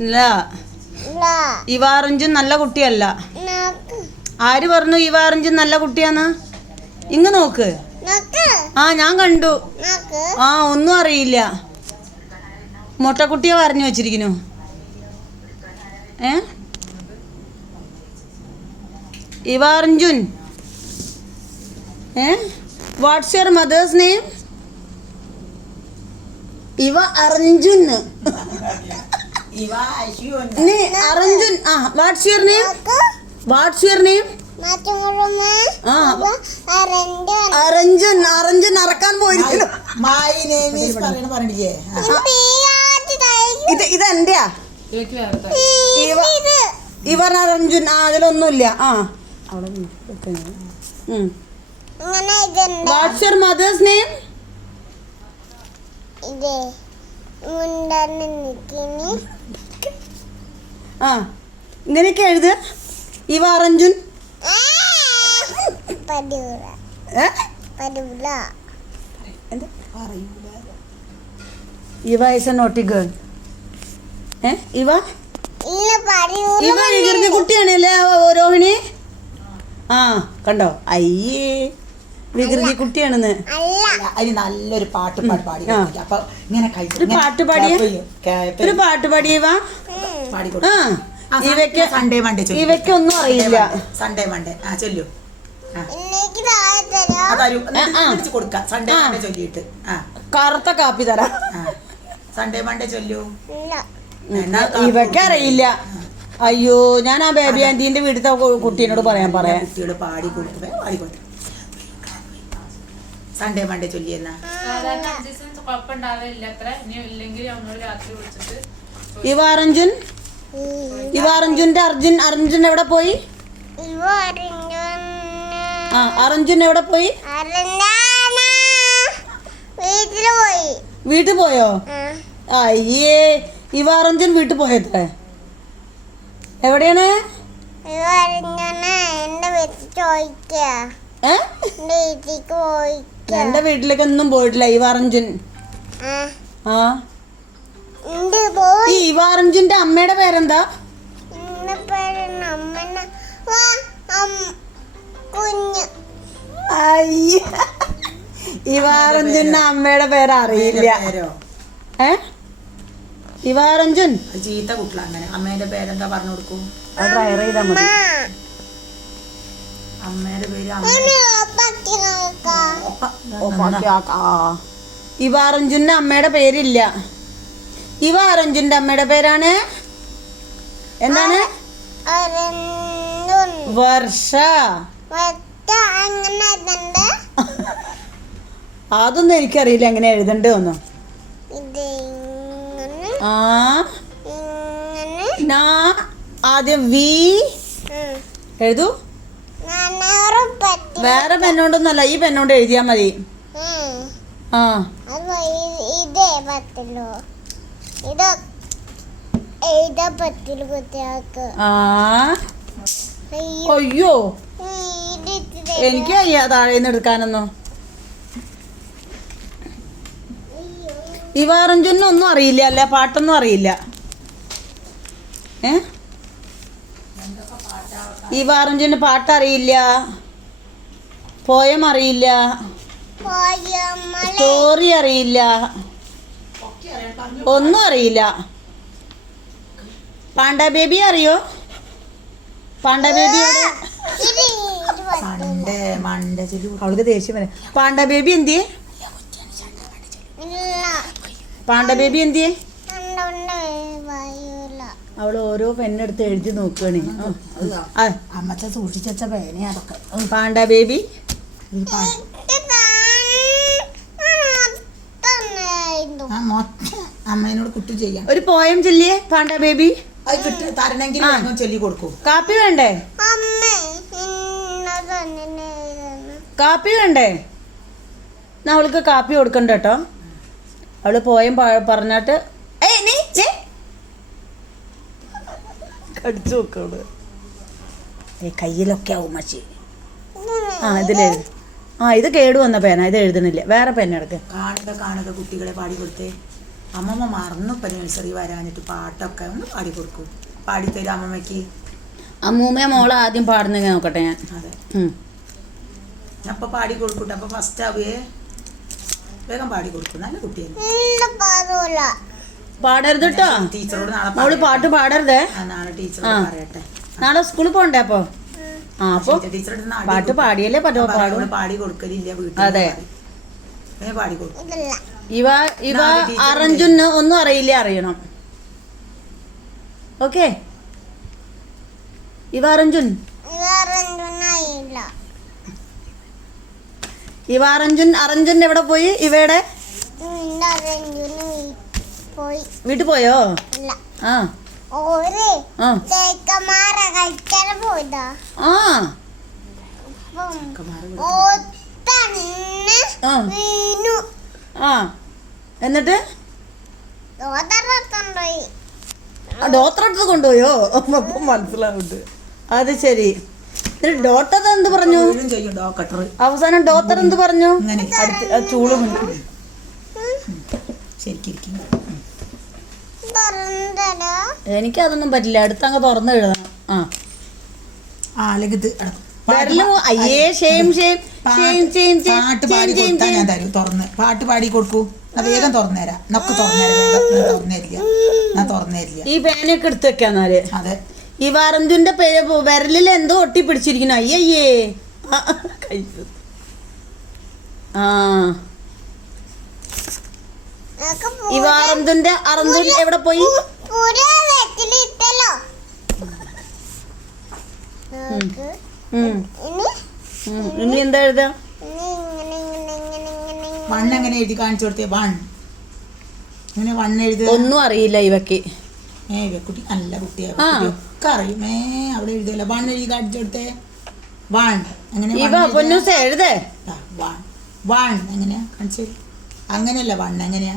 ഇല്ല. ഇവാറഞ്ചുൻ നല്ല കുട്ടിയല്ല. ആര് പറഞ്ഞു ഇവാറഞ്ചുൻ നല്ല കുട്ടിയാന്ന്? ഇങ്ങ് നോക്ക്. ആ ഞാൻ കണ്ടു. ആ ഒന്നും അറിയില്ല. മുട്ടക്കുട്ടിയെ പറഞ്ഞു വെച്ചിരിക്കുന്നു. ഇവാറഞ്ചുൻ വാട്ട്സ് യുവർ മദേഴ്സ് നെയിം? ഇവ അറഞ്ചുൻ. അറഞ്ചുൻ. ആ what's your name? What's your name? അറഞ്ചുൻ. അറഞ്ചുൻ അറക്കാൻ പോയിരിക്കുന്നു. ഇത് എന്റെയാ? ഇവർ അറഞ്ചുൻ. ആ അതിലൊന്നുമില്ല. ആ വാട്ട്സ് യുവർ മദേഴ്സ് നെയിം? ആ ഇങ്ങനെയൊക്കെ എഴുത്. ഇവ അറഞ്ചുൻ. ഇവ ഇസ് എ നോട്ടി ഗേൾ. ഇവ ഇവ വികൃതി കുട്ടിയാണല്ലേ രോഹിണി? ആ കണ്ടോ? അയ്യേ വികൃതി കുട്ടിയാണെന്ന്. അതിന് നല്ലൊരു പാട്ട് പാടി. അപ്പൊ ഇങ്ങനെ ഒരു പാട്ട് പാടിയ ഒരു പാട്ട് പാടിയവാ. ഇവയ്ക്ക് സൺഡേ മൺഡേ ഇവയ്ക്കൊന്നും അറിയില്ല. സൺഡേ മൺഡേ ചൊല്ലു. കൊടുക്കാം. സൺഡേ മൺഡേ ചൊല്ലിട്ട് കറുത്ത കാപ്പി തരാം. സൺഡേ മൺഡേ ചൊല്ലു. ഇവയ്ക്ക് അറിയില്ല. അയ്യോ ഞാൻ ആ ബേബി ആന്റീന്റെ വീട്ടിലത്തെ കുട്ടീനോട് പറയാം. കുട്ടിയോട് പാടി കൊടുക്കും. സൺഡേ മൺഡേ ചൊല്ലിയെന്നാ. ഇവ അറഞ്ചുൻ. ഇവ അറഞ്ചുന്റെ അർജുൻ എവിടെ പോയി? ആ അറഞ്ചുൻ എവിടെ പോയി? വീട്ടിൽ പോയോ? അയ്യേ ഇവ അറഞ്ചുൻ വീട്ടിൽ പോയത്രേ. എവിടെയാണ്? എന്റെ വീട്ടിലേക്കൊന്നും പോയിട്ടില്ല ഇവ അറഞ്ചുൻ. ആ ഈ ഇവ അറഞ്ചുന്റെ അമ്മയുടെ പേരെന്താ? ഇവ അറഞ്ചുന്റെ അമ്മയുടെ പേര് അറിയില്ല. ഇവ അറഞ്ചുൻ ചീത്ത കുട്ടികള. അങ്ങനെ അമ്മേന്റെ പേരെന്താ പറഞ്ഞു കൊടുക്കും? ട്രയർ ചെയ്താൽ മതി. അമ്മയുടെ പേര് ഇവ അറഞ്ചുന്റെ അമ്മയുടെ പേരില്ല. ഇവ അറഞ്ചുന്റെ അമ്മയുടെ പേരാണ് എന്താണ്? വർഷ. അതൊന്നും എനിക്കറിയില്ല എങ്ങനെ എഴുതണ്ടേ ഒന്നും. ആദ്യം വി എഴുതൂ. വേറെ പെണ്ണോണ്ടൊന്നല്ല ഈ പെണ്ണോണ്ട് എഴുതിയാ മതി. ആ അയ്യോ എനിക്ക് അയ്യാ താഴേന്ന് എടുക്കാനൊന്നും. ഇവ അറഞ്ചുനൊന്നും അറിയില്ല അല്ലേ? പാട്ടൊന്നും അറിയില്ല. ഇവ അറഞ്ചുന് പാട്ടറിയില്ല, പോയം അറിയില്ല, സ്റ്റോറി അറിയില്ല, ഒന്നും അറിയില്ല. പാണ്ട ബേബി അറിയോ? പാണ്ട ബേബിയോട് അവൾക്ക് ദേഷ്യം വരെ. പാണ്ട ബേബി എന്തിയെ? പാണ്ട ബേബി എന്തിയെ? അവള് ഓരോ പെണ്ണെടുത്ത് എഴുതി നോക്കുകയാണ്. അമ്മച്ച സൂക്ഷിച്ച പേന അതൊക്കെ. പാണ്ട ബേബി അമ്മേനോട് കുട്ടി ചെയ്യാം. ഒരു പോയം ചൊല്ലിയേ പാണ്ട ബേബി. തരണമെങ്കിൽ ചൊല്ലി കൊടുക്കും. കാപ്പി വേണ്ടേ? കാപ്പി വേണ്ടേ? എന്നാ അവൾക്ക് കാപ്പി കൊടുക്കണ്ട കേട്ടോ. അവള് പോയം പറഞ്ഞിട്ട് കടിച്ചു നോക്കവള്. കയ്യിലൊക്കെ ആവും മച്ചി. ഇതിലെഴുതി. ഇത് കേടു വന്ന പേന. ഇത് എഴുതണില്ല. വേറെ പേന എടുക്ക്. കാണുക കുട്ടികളെ പാടി കൊടുത്തേ. അമ്മമ്മ മറന്നു ഇപ്പൊ നഴ്സറി വരാഞ്ഞിട്ട് പാട്ടൊക്കെ ഒന്ന് പാടി കൊടുക്കൂ. പാടിത്തരും അമ്മമ്മക്ക്. അമ്മൂമ്മ മോളെ ആദ്യം പാടുന്നെങ്കിൽ നോക്കട്ടെ ഞാൻ. അതെ, ഉം. ഞാൻ ഇപ്പൊ പാടി കൊടുക്കൂട്ടെ. അപ്പൊ ഫസ്റ്റ് ആവേ വേഗം പാടി കൊടുക്കും. നല്ല കുട്ടിയാണ്. പാടരുത് കേട്ടോ. ടീച്ചറോട് നാളെ മോള് പാട്ട് പാടരുതേ. നാളെ ടീച്ചറോട് പറയട്ടെ. നാളെ സ്കൂളിൽ പോണ്ടേ അപ്പൊ? ആ അപ്പൊ ടീച്ചറോട് പാട്ട് പാടിയല്ലേ പറ്റോ? പാടും. പാടി കൊടുക്കലില്ല വീട്ടിൽ. അതെ, പാടി കൊടുക്കും. ഇവ അറഞ്ചുന് ഒന്നും അറിയില്ല, അറിയണം. ഓക്കെ, ഇവ അറഞ്ചുൻ അറഞ്ചുൻ എവിടെ പോയി? ഇവയുടെ വീട്ടിൽ പോയോ? ആ ആ ആ എന്നിട്ട് ഡോക്ടറെ അടുത്ത് കൊണ്ടുപോയോ? അപ്പം മനസ്സിലാവുന്നുണ്ട്. അത് ശരി. എന്നിട്ട് ഡോക്ടർ എന്ത് പറഞ്ഞു? അവസാനം ഡോക്ടർ എന്ത് പറഞ്ഞു? ചൂട് എനിക്കതൊന്നും പറ്റില്ല. അടുത്തങ്ങ് തുറന്നു എഴുതണം. പാട്ട് പാടി കൊടുക്കൂ. വേഗം തുറന്നുതരാം. നക്ക് തുറന്നേരില്ല. ഈ പേനയൊക്കെ എടുത്ത് വെക്കാന്നാല്. അതെ, ഈ വറഞ്ചുന്റെ വിരലിൽ എന്തോ ഒട്ടി പിടിച്ചിരിക്കുന്നു. അയ്യയ്യേ. ആ ഈ വാറന്തുന്റെ അറന്തുൻ എവിടെ പോയി? ഇനി എന്താ എഴുതാ? വണ്ണെങ്ങനെ എഴുതി കാണിച്ചു കൊടുത്തേ? ഇങ്ങനെ വണ്ണെഴുതുക ഒന്നും അറിയില്ല ഇവക്ക്. കുട്ടി നല്ല കുട്ടിയാണ്. ഒക്കെ അറിയും. അവിടെ എഴുതിയല്ലോ. എഴുതി കാണിച്ചു കൊടുത്തേ. പൊന്നൂസ എഴുതേ. എങ്ങനെയാ കാണിച്ചു? അങ്ങനെയല്ല. എങ്ങനെയാ?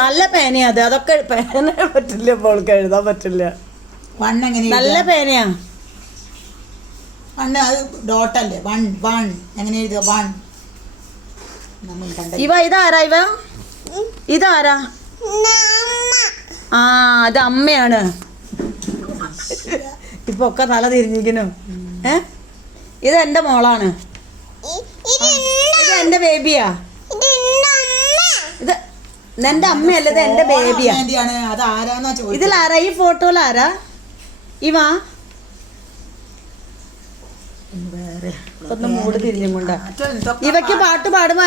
നല്ല പേനയാ അത്. അതൊക്കെ പേന പറ്റില്ല, പോൾക്ക് എഴുതാൻ പറ്റില്ല. എങ്ങനെ? നല്ല പേനയാ. അത് ഡോട്ടല്ലേ? എങ്ങനെ എഴുതുക? ഇതാരാ? ഇതാരാ? ആ അത് അമ്മയാണ്. ഇപ്പൊ ഒക്കെ തല തിരിഞ്ഞിരിക്കുന്നു. ഇത് എന്റെ മോളാണ്. ഇത് എന്റെ ബേബിയാ. ഇത് എന്റെ അമ്മയല്ല, ഇത് എന്റെ ബേബിയാ. ഇതിലാരാ? ഈ ഫോട്ടോയിലാരാ? ഒന്ന് മൂട് തിരിഞ്ഞും കൊണ്ടാ. ഇവയ്ക്ക് പാട്ട് പാടുമ്പോ